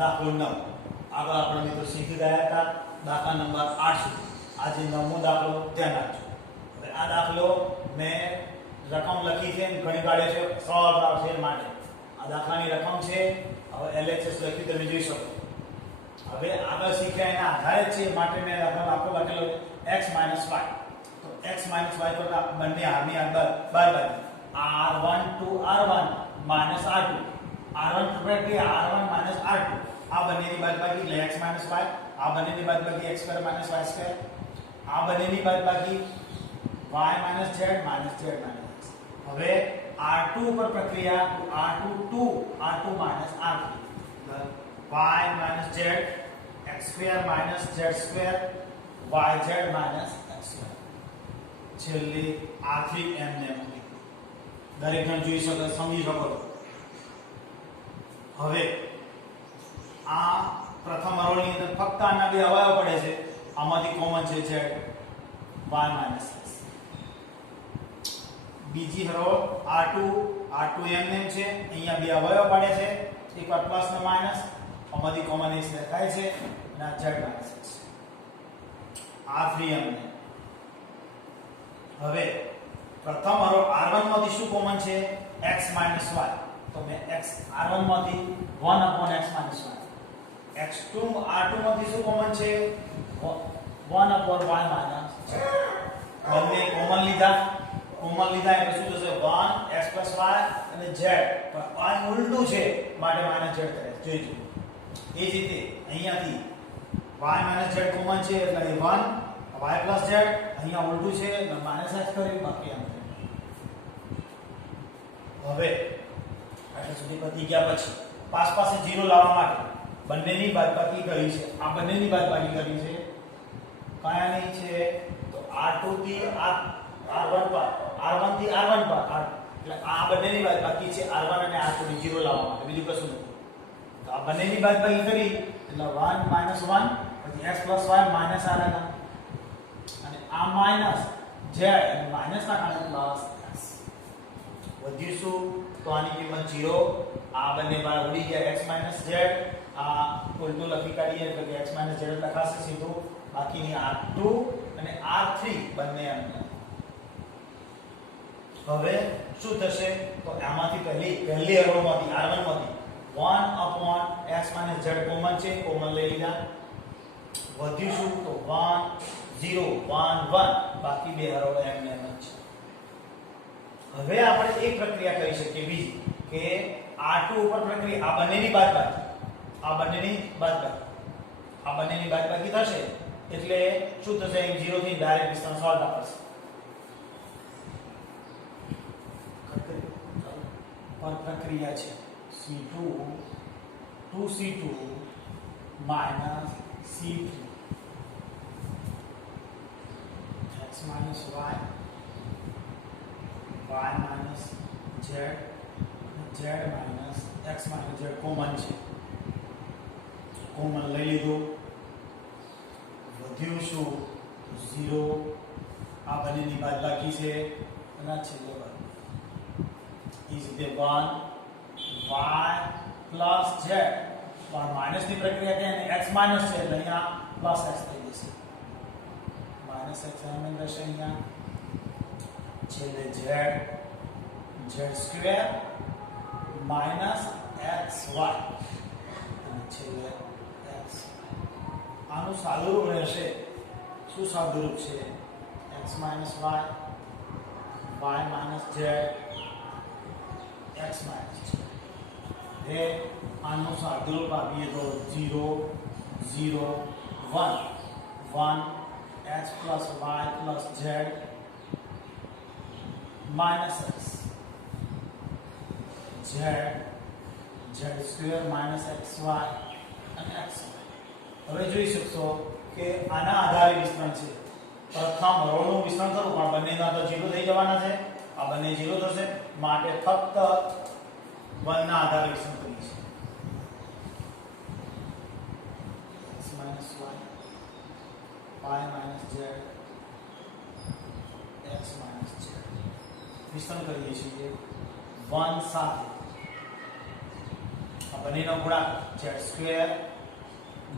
દાખલો 9 આગળ આપણે મિત્રો શીખી ગયા હતા દાખલા નંબર 8 સુધી. આજે 9મો દાખલો ધ્યાન રાખજો. હવે આ દાખલો મેં રકમ લખી છે ઘણી કાઢે છે સરળ આવશે એ માટે. આ દાખલાની રકમ છે. હવે LHS લખી તમે જોઈ શકો. હવે આગળ શીખ્યા એના આધારે છે માટે મેં દાખલો લખેલો x - y. તો x - y પર બંને આરની બાદબાકી r1 to r1 minus r2 r1 પ્રત્યે r1 minus r2 આ બંનેની બાદબાકી એટલે x - y. આ બંનેની બાદબાકી x2 - y2 આ બંનેની બાદબાકી y - z - z - x. હવે r2 પર પ્રક્રિયા તો r2 2 r2 minus r3 y - z x2 - z2 yz minus x2 છેલ્લે r3 એમને મૂકી દરેક જણ જોઈ શકો સમજી શકો છો. હવે આ પ્રથમ હરોળની અંદર ફક્ત આના બે અવયવ પડે છે. આમાંથી કોમન છે z y minus x. બીજી હરોળ r2 એમને છે. અહીંયા બે અવયવ પડે છે. એકવાર પ્લસ ને માઈનસ આમાંથી કોમન x દેખાય છે અને આ z minus x. r3 એમને. હવે પ્રથમ હરોળ r1 માંથી શું કોમન છે x minus y. તો મેં x r1 માંથી 1/x minus y. x2 r2 માંથી શું કોમન છે 1/y minus z. બંને કોમન લીધા એટલે શું થશે 1x plus y અને z પણ y ઉલટું છે માટે minus z કરે જોઈજો. એ જ રીતે અહીંયાથી y minus z કોમન છે એટલે 1 y plus z અહીંયા ઉલટું છે એટલે minus x કરી બાકી આમ. હવે આટલા સુધી પતી ગયા પછી પાસે 0 લાવવા માટે બંનેની બાદબાકી કરી છે. આ બંનેની બાદબાકી કરી છે કયા નહીં છે તો r2 થી r1 પર r1 થી r1 પર એટલે આ બંનેની બાદબાકી છે r1 અને r2 ની 0 લાવવા માટે બીજું કશું નથી. તો આ બંનેની બાદબાકી કરી એટલે 1 - 1 પછી x + y માઈનસ r હતા અને આ માઈનસ z અને માઈનસ ના કારણે પ્લસ x વધ્યું શું તો આની કિંમત 0. આ બંને બાર ઉડી ગયા x - z આ ઉલટું લખી કાઢીએ એટલે કે x - z લખાશે સીધું. બાકીની r2 અને r3 બંને એમને. હવે શું થશે તો આમાંથી પહેલી હરોળમાંથી r1 માંથી 1/x - z કોમન છે કોમન લઈ લીધા. વધ્યું શું તો 1 0 1 1 બાકી બે હરોળ એમને એમ છે. હવે આપણે એક પ્રક્રિયા કરી શકીએ બીજી કે r2 ઉપર પ્રક્રિયા આ બંનેની બાદબાકી થશે એટલે શું થશે 0 થી ડાયરેક્ટ વિસ્તરણ સોલ્વ થશે. પર પ્રક્રિયા છે c2 2c2 minus c3 x minus y minus z z minus x minus z common છે કોમન લઈ લીધું. વધ્યું શું 0 આ બંનેની બાદબાકી છે અને છેલ્લે is the 1 y plus z પણ માઈનસ ની પ્રક્રિયા છે અને x માઈનસ છે એટલે અહીંયા પ્લસ x થઈ જશે. માઈનસ x એમ રહેશે અહીંયા છેલ્લે z સ્ક્વેર માઈનસ xy અને છેલ્લે x. આનું સાદુરૂપ રહેશે. શું સાદુરૂપ છે x minus y minus z x minus z. હવે આનું સાદુરૂપ આપીએ તો 0 0 1 1 x plus y plus z minus x z square minus xy અને x. હવે જોઈ શકશો કે આના આધારે વિસ્તરણ છે. પ્રથમ હરોળનું વિસ્તરણ કરું પણ બંનેના તો 0 થઈ જવાના છે. આ બંને 0 થશે માટે ફક્ત 1 ના આધારે વિસ્તરણ કરીએ છીએ. x minus y minus z x minus z વિસ્તરણ કરીએ છીએ 1 સાથે. બંનેનો ગુણાકાર z સ્ક્વેર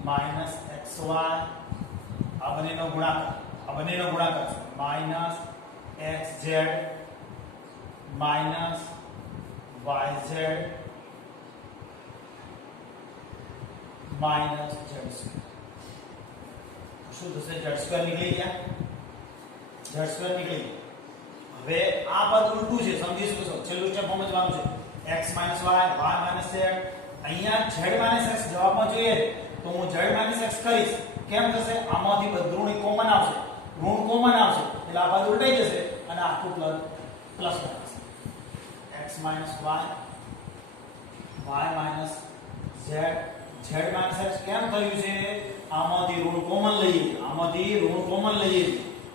માઇનસ xy આ બંનેનો ગુણાકાર છે minus xz minus yz minus z square. શું થશે? z સ્ક્વેર નીકળી ગયા. હવે આ પદ ઉલટું છે, સમજી શકો. છેલ્લું સ્ટેપ સમજવાનું છે. x y y z. અહીંયા z x જવાબમાં જોઈએ તો હું z x કરીશ. કેમ થશે? આમાંથી બધું ઋણ કોમન આવશે, એટલે આ પદ ઉલટાઈ જશે અને આખું પ્લસ થશે. x y minus z z x કેમ થયું છે? આમાંથી ઋણ કોમન લઈએ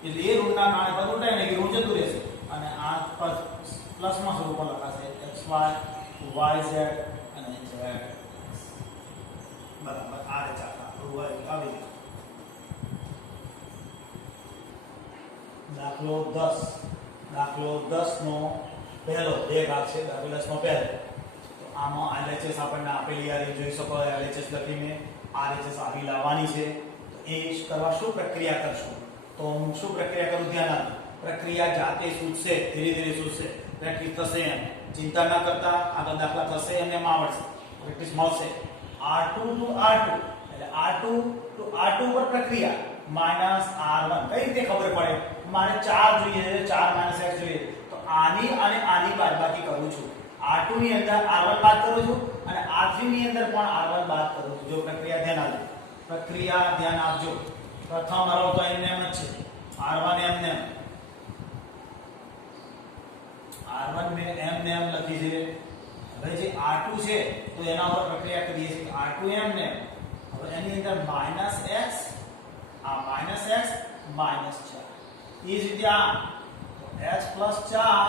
એટલે એ ઋણના કારણે પદ ઉલટાઈ ને ઋણ જતું રહેશે અને આ પદ પ્લસમાં સ્વરૂપમાં લખાશે xy yz અને z. બરાબર. આ રીતે આવી ગયું. દાખલો 10 નો પહેલો બે ભાગ છે. દાખલો 10 નો પહેલો. તો આમાં LHS આપણને આપેલી આ રીતે જોઈ શકો. LHS લખીને RHS આવી લાવવાની છે. તો એ કરવા શું પ્રક્રિયા કરશું? તો હું શું પ્રક્રિયા કરું? ધ્યાન આપો. પ્રક્રિયા જાતે સૂચશે, ધીરે ધીરે સૂચશે. પ્રેક્ટિસ થશે એમ. ચિંતા ના કરતા આગળ દાખલા થશે એમને આવડશે. પ્રેક્ટિસ મળશે. R2 to R2 એટલે R2 to R2 પર પ્રક્રિયા માઈનસ R1. કઈ રીતે ખબર પડે? મારે 4 જોઈએ છે, 4 x જોઈએ. તો આની અને આની બાદબાકી કરું છું. R2 ની અંદર R1 બાદ કરું છું અને R3 ની અંદર પણ R1 બાદ કરું છું. જો પ્રક્રિયા ધ્યાન આપજો. પ્રથમ રો તો એમને એમ જ છે. R1 એમને એમ લખી છે. હવે જે R2 છે તો એના ઉપર પ્રક્રિયા કરીએ છીએ. R2 એમને હવે એની અંદર -x આ -x -4 એ જ રીતે આ x + 4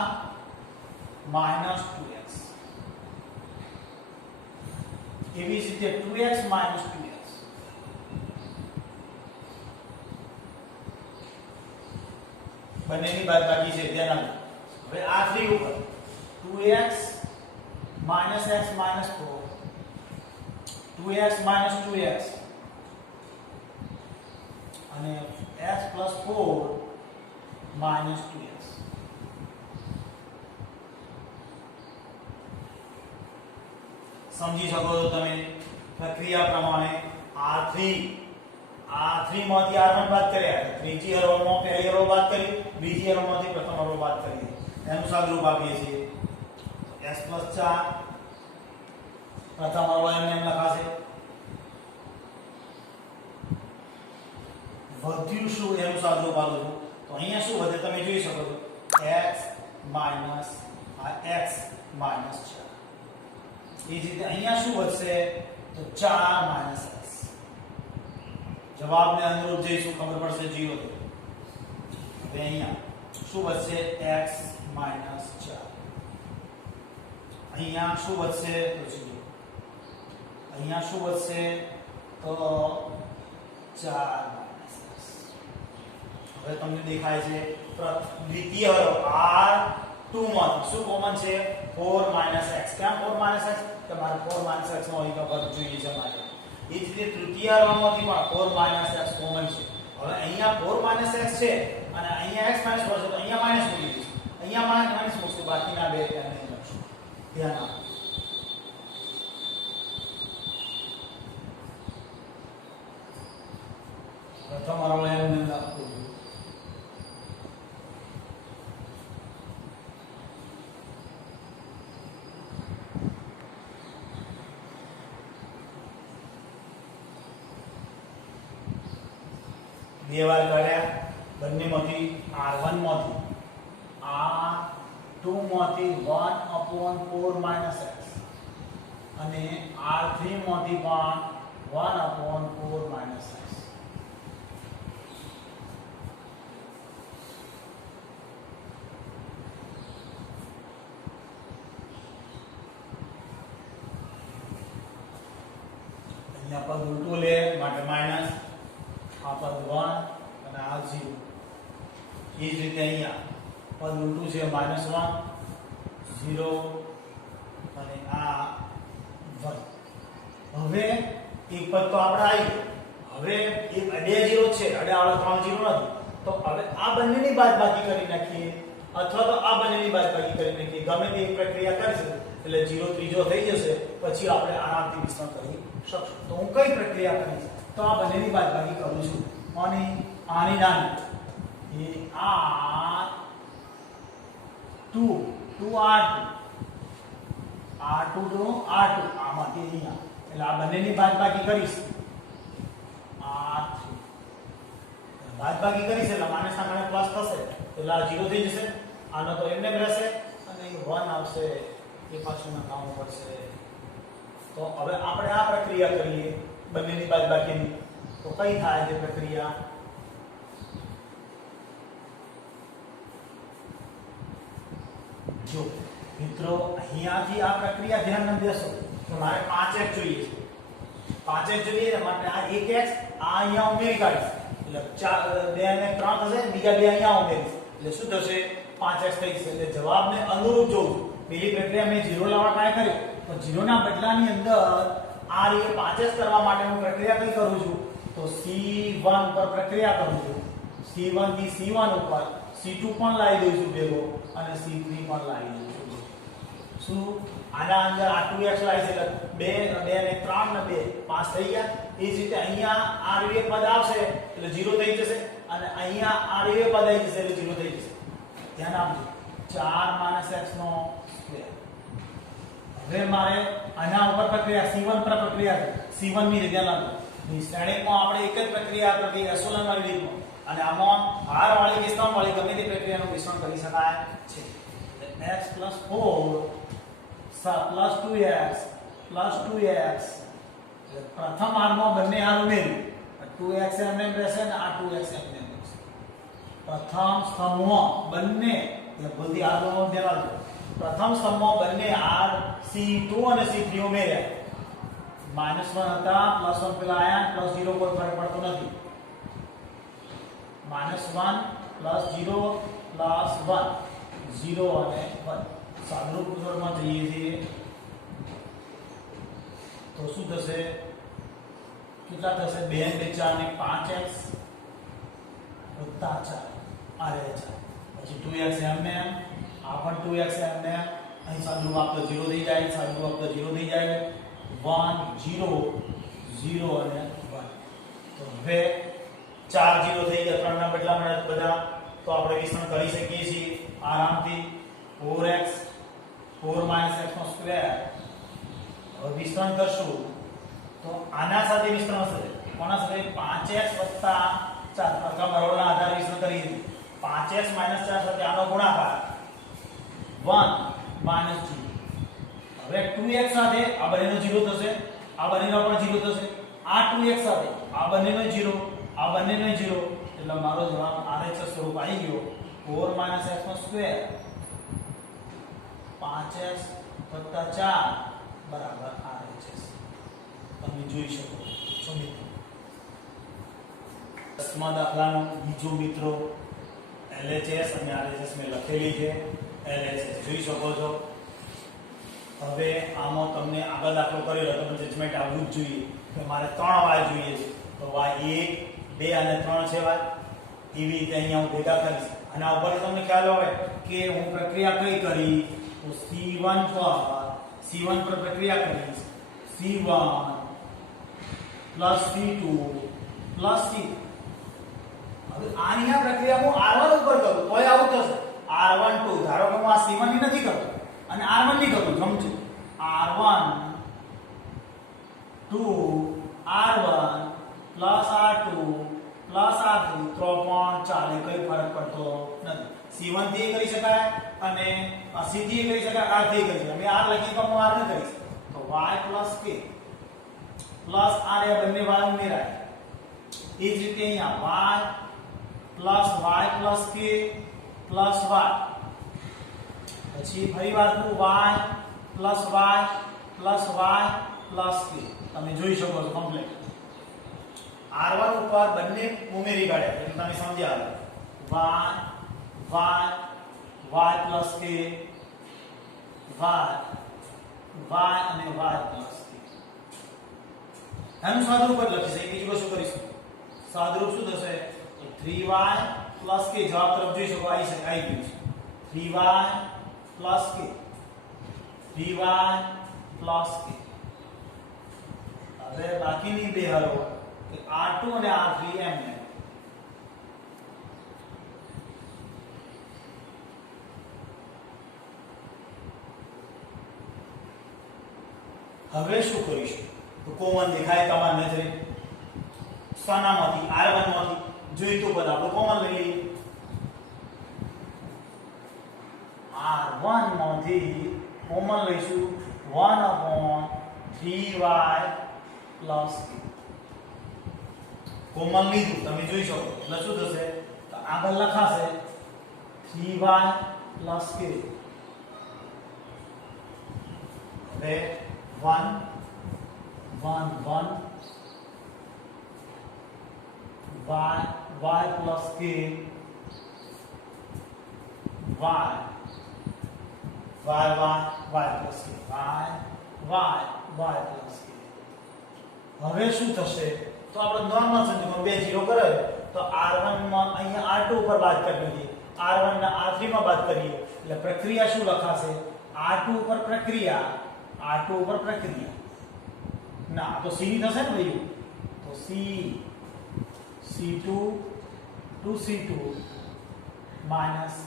-2x એવી જ રીતે 2x - 2x બંનેની બાદબાકી છે. ધ્યાન આપો. હવે આ 3 ઉપર 2x - x - 4 2x - 2x અને x + 4 -2x. સમજી શકો છો તમે પ્રક્રિયા પ્રમાણે R3 માંથી R1 બાદ કર્યા. ત્રીજી રોમાં પહેલી રો બાદ કરી, બીજી રોમાંથી પ્રથમ રો બાદ કરી. એનું સાદુરૂપ આપીએ છીએ. x + 4 પ્રથમ રો એમ લખાશે. વધ્યું શું એનું સાદુરૂપ આપું છું. તો અહીંયા શું વધે તમે જોઈ શકો છો. x - 4 એ જ રીતે અહીંયા શું વધશે? તો 4 - x. જવાબને અનુરૂપ જઈશું, ખબર પડશે 0. હવે અહીંયા શું વધશે? x - 4. અહીંયા શું વધશે? તો 0. અહીંયા શું વધશે? તો 4 - x. હવે તમને દેખાય છે દ્વિતીય રો R2 માં શું કોમન છે? 4 - x. કેમ 4 - x? તમારે 4 - x નો અહીં વર્ગ જોઈએ છે મારે. એ જ રીતે તૃતીય રોમાંથી પણ 4 - x કોમન છે. હવે અહીંયા 4 - x છે અને અહીંયા x - 4 છે તો અહીંયા માઈનસ મૂકી દઈશું. અહીંયા માઈનસ મૂકશું, બાકીના બે એને લખશું. ધ્યાન આપો. પ્રથમ રો એમને લખું. બે વાર કર્યા. બંનેમાંથી R1 માંથી R2 માંથી 1/4 - x અને R3 માંથી પણ 1/4 - x. અહીંયા પદ ઉલટું લે માટે માઈનસ, આ પદ 1 અને આ 0. એ જ રીતે અહીંયા પદ ઉલટું છે -1 0 અને આ 1. હવે એક પદ તો આપણે આવી ગયું. હવે એક બે 0 છે, અડાવાળા 3 0 નથી. તો હવે આ બંનેની બાદબાકી કરી નાખીએ અથવા તો આ બંનેની બાદબાકી કરી નાખીએ. ગમે તે એક પ્રક્રિયા કરીશું એટલે 0 ત્રીજો થઈ જશે. પછી આપણે આરામથી વિસ્તરણ કરી શકશું. તો હું કઈ પ્રક્રિયા કરીશ? તો આ બંનેની બાદબાકી કરું છું. અને આની નાની એ r2 r2 to r2 આમાંથી અહીંયા એટલે આ બંનેની બાદબાકી કરીશ. r3 બાદબાકી કરીશ એટલે માઇનસ ના માઇનસ પ્લસ થશે એટલે આ 0 થઈ જશે. આનો તો એમને રહેશે અને 1 આવશે એ પાછું નાખવું પડશે. તો હવે આપણે આ પ્રક્રિયા કરીએ બંનેની બાદબાકીની. તો કઈ થાય છે પ્રક્રિયા? જો મિત્રો અહીંયાથી આ પ્રક્રિયા ધ્યાનમાં દેશો તો મારે 5x જોઈએ છે. 5x જોઈએ એટલે માટે આ 1x આ અહીંયા ઉમેરી કાઢીશ એટલે 2 અને 3 થશે. બીજા બે અહીંયા ઉમેરીશ એટલે શું થશે? 5x થઈ જશે. એટલે જવાબને અનુરૂપ જોઉં. પેલી પ્રક્રિયા મેં 0 લાવવા ટ્રાય કર્યો તો 0 ના બદલાની અંદર આ રીતે 5x કરવા માટે હું પ્રક્રિયા કઈ કરું છું? તો C1 પર પ્રક્રિયા કરું છું. C1 થી C1 ઉપર C2 પણ લાવી દઉં છું ભેગો અને C3 પણ લાવી દઉં છું. શું આના અંદર આ 2x લાવી છે એટલે 2 અને 3 ને 2 5 થઈ ગયા. એ જ રીતે અહીંયા આ રીતે પદ આવશે એટલે 0 થઈ જશે અને અહીંયા આ રીતે પદ આવી જશે એટલે 0 થઈ જશે. ધ્યાન આપજો. 4 - x નો સ્ક્વેર. હવે મારે આના ઉપર પ્રક્રિયા C1 પર પ્રક્રિયા છે. C1 ની જગ્યા લાવો. ની શ્રેણીમાં આપણે એક જ પ્રક્રિયા કરવી એસોલન વાળી રીતમાં અને આમાં હાર વાળી કે સ્તંભ વાળી ગમે તે પ્રક્રિયાનું મિશ્રણ કરી શકાય છે. x + 4 + 2x + 2x પ્રથમ હારમાં બંને હાર ઉમેરી 2x એમ રહેશે અને આ 2x એમ રહેશે. પ્રથમ સ્તંભમાં બંને ભૂલથી હારનો ધ્યાન રાખજો. પ્રથમ સ્તંભમાં બંને હાર C2 અને C3 ઉમેર્યા. -1 હતા +1 પેલા આયા +0 કોઈ ફરક પડતો નથી. -1 + 0 + 1 0 અને 1 સાદુરૂપ સ્વરૂપમાં જઈએ છીએ તો શું થશે? કેટલા થશે? 2 અને 4 ને 5x + 4 આ રહે છે. પછી 2x એમ આ પણ 2x એમ અહીં સાદુરૂપ આપતો 0 થઈ જાય. સાદુરૂપ આપતો 0 થઈ જાય. 1 0 0 અને 1. તો હવે 4 0 થઈ ગયા. 3 ના બદલામાં બધા તો આપણે વિસ્તરણ કરી શકીએ છીએ આરામથી. 4x 4 - x નો સ્ક્વેર. હવે વિસ્તરણ કરશું તો આના સાથે વિસ્તરણ થશે. કોના સાથે? 5x + 4 પ્રથમ હરોળના આધારે વિસ્તરણ કરી દીધું. 5x - 4 સાથે આનો ગુણાકાર 1 - 0. હવે 2x સાથે આ બંનેનો 0 થશે. આ બંનેનો પણ 0 થશે. આ 2x સાથે આ બંનેનો 0 આ બંનેનો 0 એટલે મારો જવાબ RHS સ્વરૂપ આવી ગયો. 4 - x નો સ્ક્વેર 5x + 4 બરાબર RHS. તમે જોઈ શકો છો મિત્રો. 10મા દાખલાનો બીજો મિત્રો LHS અને RHS મેં લખેલી છે. LHS જોઈ શકો છો. હવે આમાં તમને આગળ દાખલો કર્યો તો જજમેન્ટ આવવું જ જોઈએ કે મારે 3 y જોઈએ છે. તો y 1 2 અને 3 છે. એવી રીતે અહીંયા હું ભેગા કરીશ અને આ ઉપર તમને ખ્યાલ આવે કે હું પ્રક્રિયા કઈ કરી તો C1 પર પ્રક્રિયા કરીશ. C1 + C2 + C. હવે આની આ પ્રક્રિયા હું R1 ઉપર કરું તો આવું થશે. R12 ધારો કે હું આ C1 ની નથી કરતો અને R1 ની કરું સમજો. R1 2 R1 + R2 + R3 તો પણ ચાલે, કઈ ફરક પડતો નથી. C1 થી કરી શકાય અને C થી કરી શકાય, R થી કરી શકાય. મેં R લખી તો હું R ને કરીશ તો y + k + R એ બંને y ઉમેરાય. એ જ રીતે અહીંયા y + k + y. પછી ફરી વાર y + y + k. તમે જોઈ શકો છો કમ્પ્લીટ. R1 ઉપર બંને ઉમેરી કાઢ્યા એટલે તમે સમજ્યા. y + k y અને y + k. એનું સાદુરૂપ જ લખી છે, બીજું કશું કરીશું. સાદુરૂપ શું થશે? 3y + k. જવાબ તરફ જોઈ શકો, આવી ગયું છે. 3y + k. 3y + k. હવે બાકીની બે હરો કે r2 અને r3 એમને હવે શું કરીશું? તો કોમન દેખાય તમારી નજરે શાનામાંથી? r1 માંથી જોઈતું પદ આપણે કોમન લઈ લઈએ. r1 માંથી કોમન લઈશું 1/3y + k. કોમન લીધું તમે જોઈ શકો એટલે શું થશે? તો આગળ લખાશે 3y + k. હવે 1 1 1 y + k y + k y + k. હવે શું થશે? તો આપણે નોર્મલ સંજોગોમાં બે 0 કરે તો r1 માં અહીંયા r2 ઉપર બાદ કરી દઈએ, r1 ને r3 માં બાદ કરીએ એટલે પ્રક્રિયા શું લખાશે? r2 ઉપર પ્રક્રિયા, r2 ઉપર પ્રક્રિયા ના તો c ની થશે ને ભાઈ, તો c c2 to c2 - c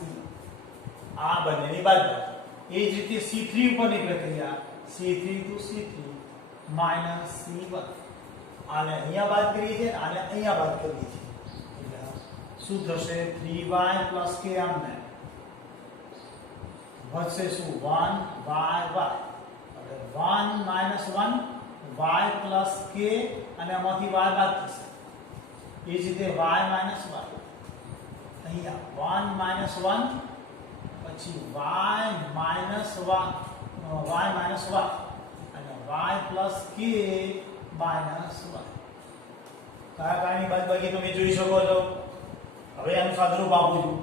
આ બંનેની બાદબાકી. એ જ રીતે c3 ઉપરની પ્રક્રિયા c3 to c3 - c1. આને અહીંયા બાદ કરીએ છીએ, આને અહીંયા બાદ કરીએ છીએ એટલે શું થશે? 3y + k આમને વધશે શું? 1y y. હવે 1 - 1 y + k અને આમાંથી y બાદ થશે. એ જ રીતે y - y અહીંયા 1 - 1 પછી y - 1 અને y + k - 1. કયા કારની બાદબાકી તમે જોઈ શકો છો? હવે આનું સાદુરૂપ આપું છું.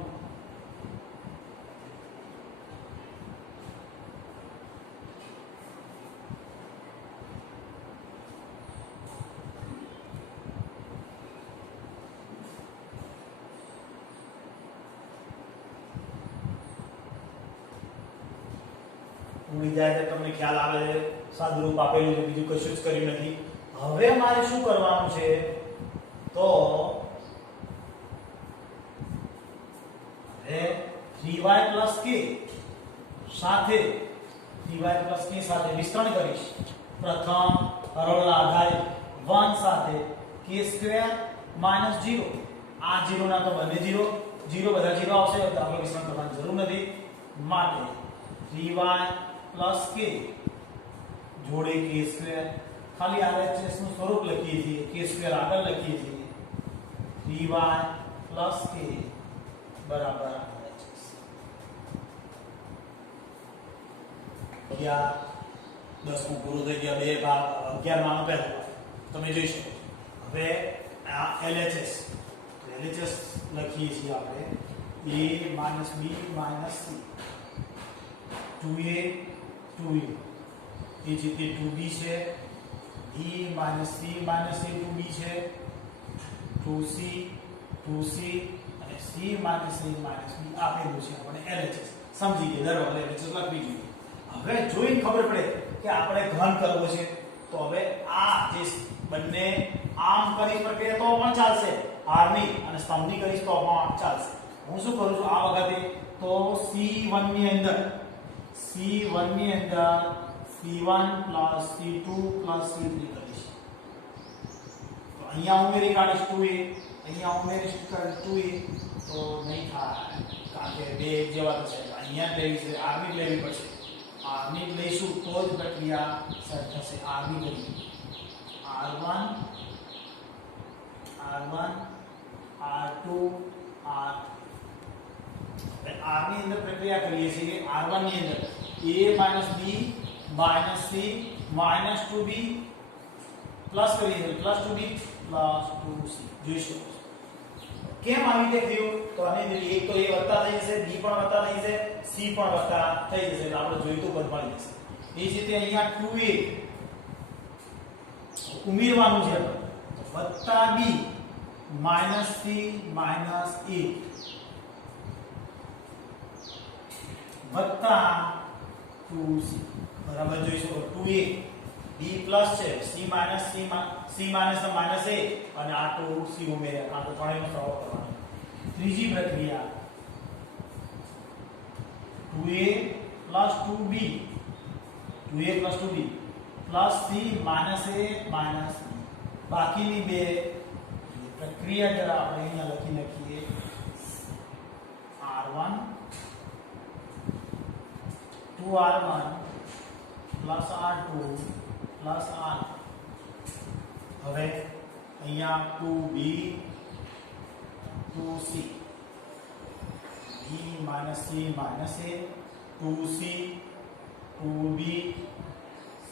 ઉડી જાય તો તમને ખ્યાલ આવે છે સાદુરૂપ આપેલું છે, બીજું કશું જ કર્યું નથી. હવે મારે શું કરવાનું છે? તો હવે 3y + k સાથે 3y + k સાથે વિસ્તરણ કરીશ. પ્રથમ હરોળના આધારે 1 સાથે k² - 0. આ 0 ના તો બંને 0 0 બધા 0 આવશે એટલે આપણે વિસ્તરણ કરવાની જરૂર નથી. માટે 3y + k જોડે k², ખાલી RHS નું સ્વરૂપ લખીએ છીએ, k² આગળ લખીએ છીએ. 3y + k બરાબર RHS. 10 પૂરું થઈ ગયા, 2 ભાગ 11 માં પહેલો તમે જોઈ શકો. હવે આ LHS લખીએ છીએ આપણે a - b - c 2a 2a. એ જ રીતે 2b છે, b - c - a 2b છે, 2c 2c અને c - c - b આપેલું છે. આપણે LHS સમજી ગયા, દર વખતે LHS લખવી જોઈએ. હવે જોઈને ખબર પડે કે આપણે ઘન કરવો છે તો હવે આ જે બંને આમ કરી પ્રક્રિયા તો પણ ચાલશે, હારની અને સ્તંભની કરીશ તો પણ ચાલશે. હું શું કરું છું આ વખતે? તો C1 ની અંદર C1 + C2 + C3 કરીશ. તો અહીંયા ઉમેરી કાઢીશ 2a, અહીંયા ઉમેરીશ 2a તો નહીં થાય કારણ કે બે એક જેવા થશે. અહીંયા લેવી છે, આરની લેવી પડશે. આરની લઈશું તો જ પ્રક્રિયા સર થશે. આરની લઈ R1 R2 R3. R ની અંદર પ્રક્રિયા કરીએ છીએ. R1 ની અંદર a - b - c - 2b plus કરીએ છીએ, +2b + 2c. જોઈ શકો છો કેમ આવી રીતે થયું? તો આની અંદર એક તો a વત્તા થઈ જશે, b પણ વત્તા થઈ જશે, c પણ વત્તા થઈ જશે એટલે આપણે જોઈતું પદ મળી જશે. એ જ રીતે અહીંયા 2a ઉમેરવાનું છે વત્તા b minus c minus a વત્તા 2c બરાબર જોઈ શકો 2a b પ્લસ છે c માઈનસ માઈનસ a અને આ 2c ઉમેર્યા આ તો ત્રણેયનો સરવાળો કરવાનો ત્રીજી પ્રક્રિયા 2a plus 2b 2a plus 2b plus c minus a minus b બાકીની બે પ્રક્રિયા જરા આપણે અહીંયા લખી નાખીએ r1 2r1 plus r2 plus r હવે અહીંયા 2b 2c b minus c minus a 2c 2b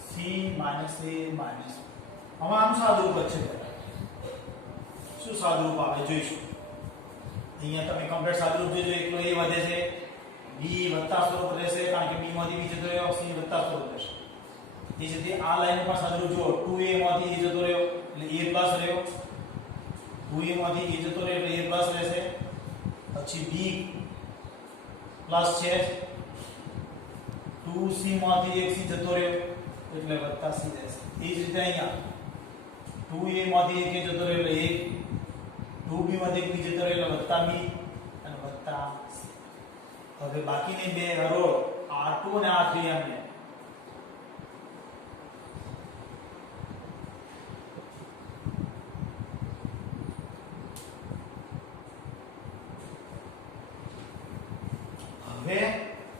c minus a minus હવે આનું સાદુરૂપ છે શું સાદુરૂપ આપણે જોઈશું અહીંયા તમે કમ્પ્લીટ સાદુરૂપ જોજો એકલો a વધે છે b વત્તા સ્વરૂપ રહેશે કારણ કે b માંથી b જતો રહ્યો c વત્તા સ્વરૂપ રહેશે એ જ રીતે આ લાઈન પર સાદુરૂપ જુઓ 2a માંથી a જતો રહ્યો એટલે a પ્લસ રહ્યો 2a માંથી a જતો રહ્યો એટલે a પ્લસ રહેશે પછી b પ્લસ છે 2c માંથી 1c જતો રહ્યો એટલે વત્તા c રહેશે એ જ રીતે અહીંયા 2a માંથી 1 જતો રહ્યો એટલે 1 2b માંથી 1 જતો રહ્યો એટલે વત્તા b અને વત્તા c હવે બાકીની બે હરોળ r2 અને r3 એમને હવે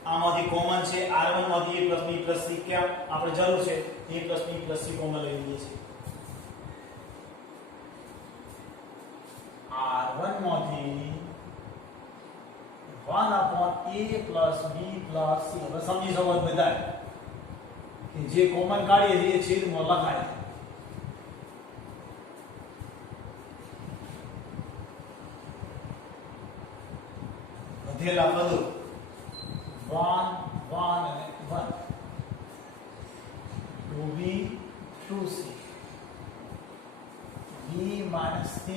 આમાંથી કોમન છે r1 માંથી a b c ક્યાં આપણે જરૂર છે a b c કોમન લઈ લઈએ છીએ r1 માંથી 1 upon a plus b plus c હવે સમજી શકો બધા કે જે કોમન કાઢીએ એ છેદમાં લખાય વધેલા પદો 1 1 અને 1 2b 2c b minus c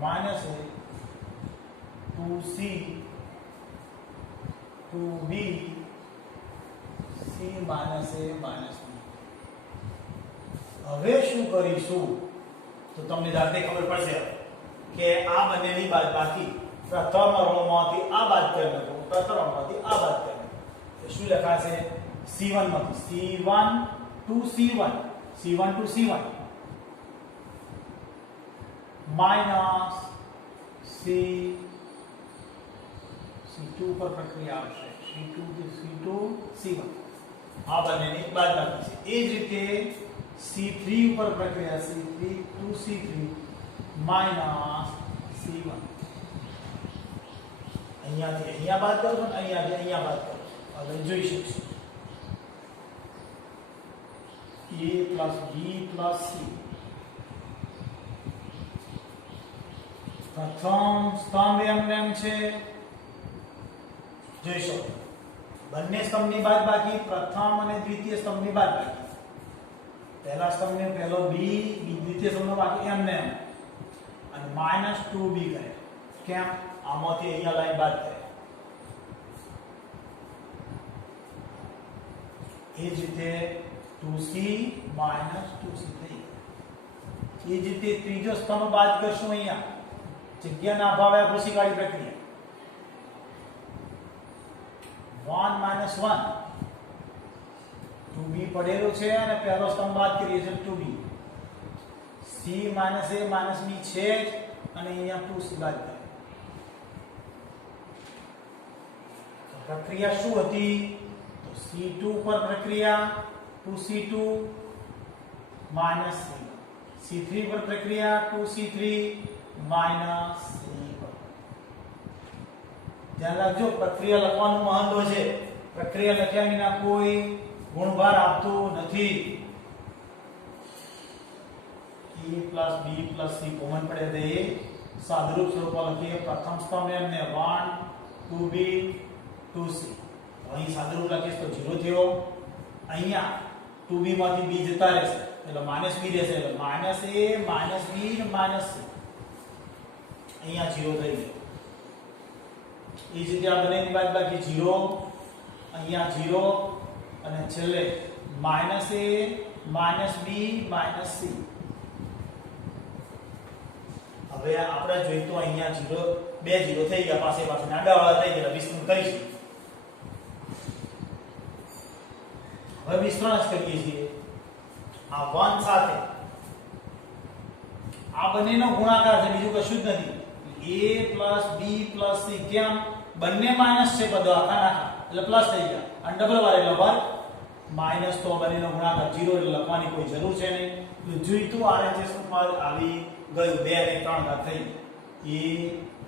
minus a 2c 2b c minus a minus b હવે શું કરીશું તો તમને જાતે ખબર પડશે કે આ બંનેની બાદબાકી પ્રથમ રોમાંથી આ બાદ કરી નાખો પ્રથમ રોમાંથી આ બાદ કરી નાખો તો શું લખાશે c1 માંથી c1 to c1 c1 to c1 minus c c2 પર પ્રક્રિયા આવશે c2 થી c2 c1 આ બંનેની બાદબાકી છે એ જ રીતે c3 ઉપર પ્રક્રિયા c3 to c3 minus c1 અહીંયાથી અહીંયા બાદ કરો અને અહીંયાથી અહીંયા બાદ કરો હવે જોઈ શકશો a plus b plus c પ્રથમ સ્તંભ એમ છે જોઈ શકો બંને સ્તંભની બાદબાકી પ્રથમ અને દ્વિતીય સ્તંભની બાદબાકી પહેલા સ્તંભને પહેલો b દ્વિતીય સ્તંભનો બાકી એમ અને -2b કરે કેમ આમાંથી અહીંયા લાઈન બાદ કરે એ જ રીતે 2c -2c થઈ એ જ રીતે ત્રીજો સ્તંભ બાદ કરશું અહીંયા જગ્યાના અભાવે પછી કાઢી પ્રક્રિયા 1 - 1 2b પડેલું છે અને પહેલો સ્તંભ બાદ કરીએ છે 2b c - a - b છે અને અહીંયા 2c બાદ કરીએ તો પ્રક્રિયા શું હતી તો c2 પર પ્રક્રિયા 2c2 - c3 પર પ્રક્રિયા 2c3 માઈનસ ધ્યાન રાખજો પ્રક્રિયા લખવાનું મહત્વ છે પ્રક્રિયા લખ્યા વિના કોઈ ગુણભાર આપતું નથી a plus b plus c common પડે તો એ સાદરૂપ સ્વરૂપમાં લખીએ પ્રથમ સ્તંભ એમને 1 2b 2c અહીં સાદરૂપ લખીએ તો 0 થયો અહીંયા 2b માંથી b જતા રહેશે એટલે માઇનસ બી રહેશે એટલે માઇનસ a માઇનસ b ને માઇનસ c અહીંયા 0 થઈ ગયો એ જ રીતે આ બંનેની બાદબાકી 0 અહીંયા 0 અને છેલ્લે minus a minus b minus c હવે આપણે જોઈએ તો અહીંયા 0 બે 0 થઈ ગયા પાસે પાસે આડાવાળા થઈ ગયા વિસ્તરણ કરીશું હવે વિસ્તરણ જ કરીએ છીએ આ 1 સાથે આ બંનેનો ગુણાકાર છે બીજું કશું જ નથી a b c કેમ બંને માઈનસ છે પદો આખા નાખા એટલે પ્લસ થઈ ગયા અને ડબલ વાર એટલે વર્ગ માઈનસ તો બંનેનો ગુણાકાર 0 એટલે લખવાની કોઈ જરૂર છે નહીં એટલે જોઈતું RHS નું પદ આવી ગયું 2 અને 3 ઘાત થઈ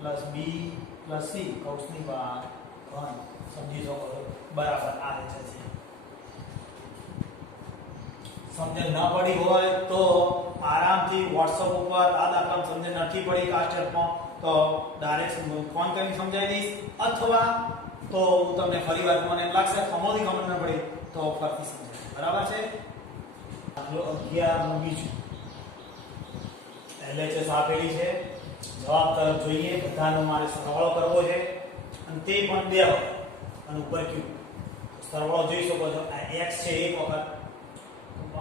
a b c કૌંસની બહાર 1 સમજી શકો બરાબર RHS છે સમજણ ન પડી હોય તો આરામથી WhatsApp ઉપર આ દાખલા સમજણ નથી પડી આ સ્ટેપમાં તો ડાયરેક્ટ ફોન કરીને સમજાવી દઈશ અથવા તો હું તમને ફરીવાર મને એમ લાગશે ખમોદી ખબર ન પડી તો ફરીથી સમજાવીશ બરાબર છે દાખલો 11 નું બીજું LHS આપેલી છે જવાબ તરફ જોઈએ બધાનો મારે સરવાળો કરવો છે અને તે પણ બે વખત અને ઉપર q સરવાળો જોઈ શકો છો આ x છે એક વખત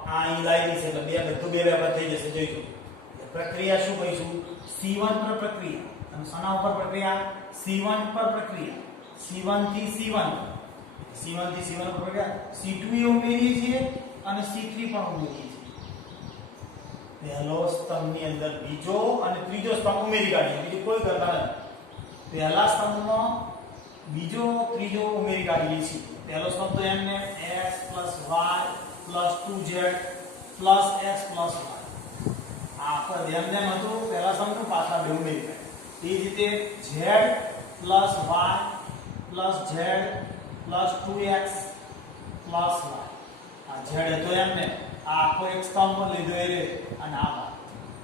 આ અહીં લાઈન છે એટલે બે બધું બે વખત થઈ જશે જોઈશું પ્રક્રિયા શું કહીશું c1 પર પ્રક્રિયા અને શેના ઉપર પ્રક્રિયા c1 પર પ્રક્રિયા c1 થી c1 c1 થી c1 પર પ્રક્રિયા c2 એ ઉમેરીએ છીએ અને c3 પણ ઉમેરીએ છીએ પહેલો સ્તંભની અંદર બીજો અને ત્રીજો સ્તંભ ઉમેરી કાઢીએ બીજું કોઈ કરતા નથી પહેલા સ્તંભમાં બીજો ત્રીજો ઉમેરી કાઢીએ છીએ પહેલો સ્તંભ તો એમને x y 2z x y આ પર એમને હતું પહેલા સ્તંભનું પાછા બે ઉમેરી કાઢીએ એ રીતે z y z 2x y આ z હતો એમને આ આખો એક સ્તંભ લીધો એ રે અને આ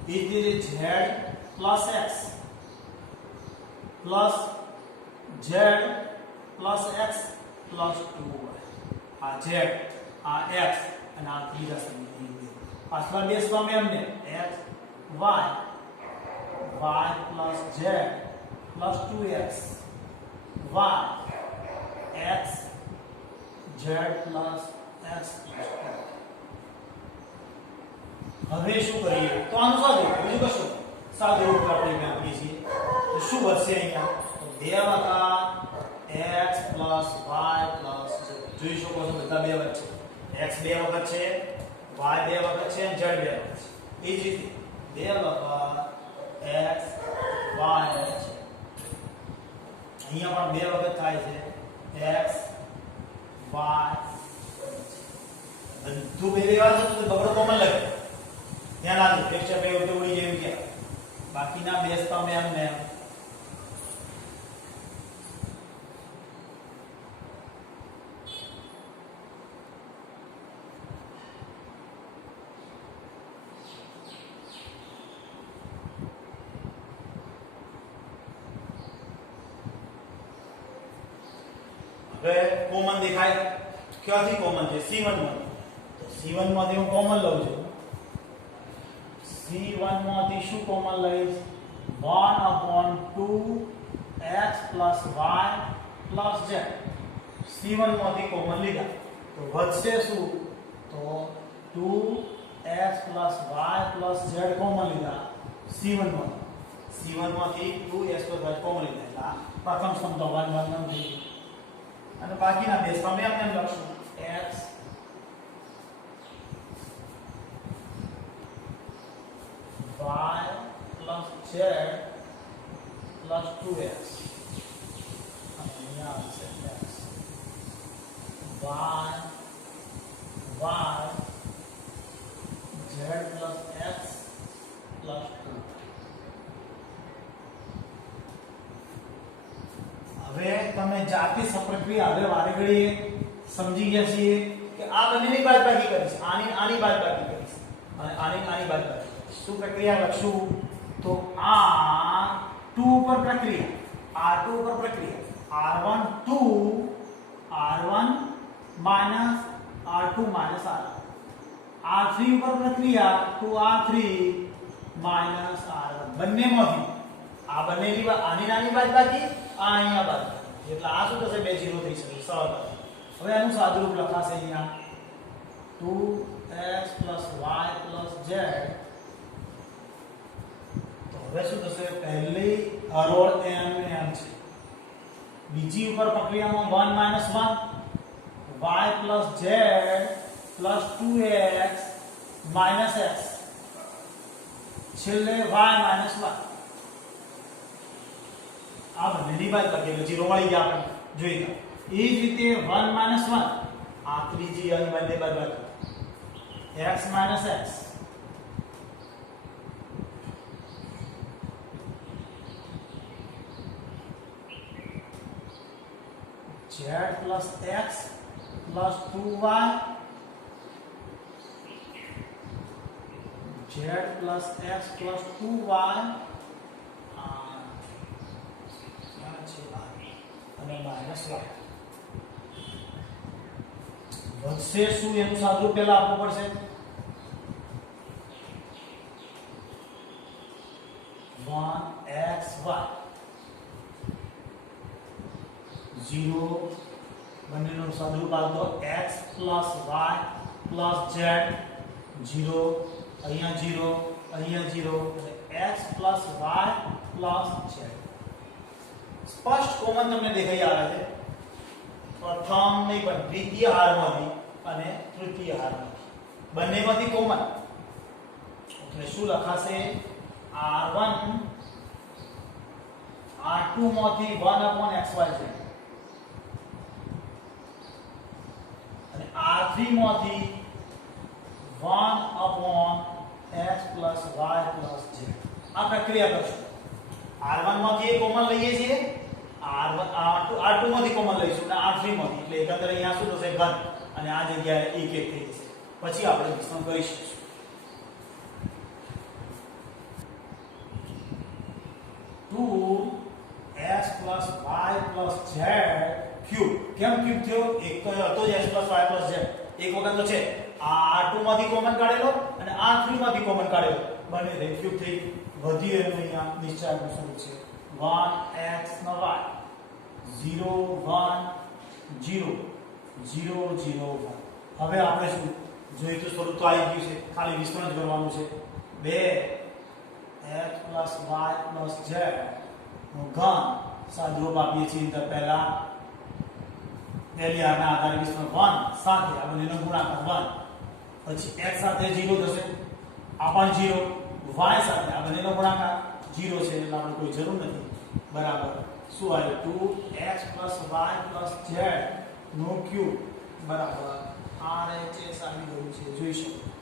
એ જ રીતે z x x 2y આ z આ x અને આ ત્રીજા સ્તંભની પાછલા બે સ્તંભ એમને x y z 2x y x z x હવે શું કરીએ તો આનું સાદું બીજું કશું સાદું રૂપ આપણે આપીએ છીએ તો શું વધશે અહીંયા તો બે વખત x y z જોઈ શકો છો બધા બે વખત છે x બે વખત છે y બે વખત છે અને z બે વખત છે એ જ રીતે બે વખત x y છે અહીંયા પણ બે વખત થાય છે x y બધું બે વાર છે તો બગડો કોમન લાગે ધ્યાન આપજો પ્રેક્ષર બે વખત ઉડી જેવું કે બાકીના બે સ્તંભ એમને હવે કોમન દેખાય ક્યાંથી કોમન છે c1 માંથી તો c1 માંથી હું કોમન લઉં છું c1 માંથી શું કોમન લઈશ 1/2 x y z c1 માંથી કોમન લીધા તો વધશે શું તો 2x y z કોમન લીધા c1 માંથી 2x y કોમન લીધા પ્રથમ સ્તંભ તો 1 1 1 થઈ ગયું અને બાકીના બે સ્તંભ એમ લખશું x y z 2x અહીંયા આવશે x y z x 2 હવે તમે જાતે સપ્રક્રિયા હવે વારે ઘડીએ સમજી ગયા છીએ કે આ બંનેની બાદબાકી કરીશ આની બાદબાકી કરીશ અને આની બાદબાકી શું પ્રક્રિયા લખશું તો આ 2 ઉપર પ્રક્રિયા r2 ઉપર પ્રક્રિયા r1 2 r1 r2 r r3 ઉપર પ્રક્રિયા 2r3 માઈનસ r1 બંનેમાંથી આ બંનેની આની નાની બાદબાકી આ અહીંયા બાદબાકી એટલે આ શું થશે બે 0 થઈ શકે સરળતાથી હવે આનું સાદુરૂપ લખાશે અહીંયા 2x y z તો હવે શું થશે પહેલી હરોળ m છે બીજી ઉપર પ્રક્રિયામાં 1 1 y z 2x x છેલ્લે y y આ બંનેની બાદબાકી એટલે 0 મળી ગયા આપણે જોઈ લો એ જ રીતે 1 1 આ ત્રીજી અને બંને બાદબાકી x x z plus x plus 2y z plus x plus 2y અને માઈનસ y વધશે શું એનું સાદુરૂપ પહેલા આપવું પડશે 1xy 0 બંનેનું સાદુરૂપ આપો x plus y plus z 0 અહીંયા 0 અહીંયા 0 અને x plus y plus z સ્પષ્ટ કોમન તમને દેખાઈ આવે છે પ્રથમ નહીં પણ દ્વિતીય હારમાંથી અને તૃતીય હારમાંથી બંનેમાંથી કોમન એટલે શું લખાશે r1 r2 માંથી 1/xyz અને r3 માંથી 1/x plus y plus z આ પ્રક્રિયા કરશું r1 માંથી એક કોમન લઈએ છીએ r2 માંથી કોમન લઈશું અને r3 માંથી એટલે એકંદરે અહીંયા શું થશે ઘન અને આ જગ્યાએ એક એક થઈ જશે પછી આપણે વિસ્તરણ કરી શકીશું 2x plus y plus z cube કેમ ક્યુબ થયો એક તો હતો જ x plus y plus z એક વખત તો છે આ r2 માંથી કોમન કાઢેલો અને r3 માંથી કોમન કાઢેલો બંને થઈ ક્યુબ થઈ વધી એનું અહીંયા નિશ્ચયનું સ્વરૂપ છે 1x નો y 0 1 0 0 0 1 હવે આપણે શું જોઈતું સ્વરૂપ તો આવી ગયું છે ખાલી વિસ્તરણ જ કરવાનું છે 2x plus y plus z નો ઘન સાદુરૂપ આપીએ છીએ તો પહેલા પહેલી આના આધારે વિસ્તરણ 1 સાથે આ બંનેનો ગુણાકાર 1 પછી x સાથે 0 થશે આ પણ 0 y સાથે આ બંનેનો ગુણાકાર 0 છે એટલે આપણે કોઈ જરૂર નથી બરાબર શું આવ્યું 2x plus y plus z નો ક્યુબ બરાબર RHS આવી ગયું છે જોઈ શકો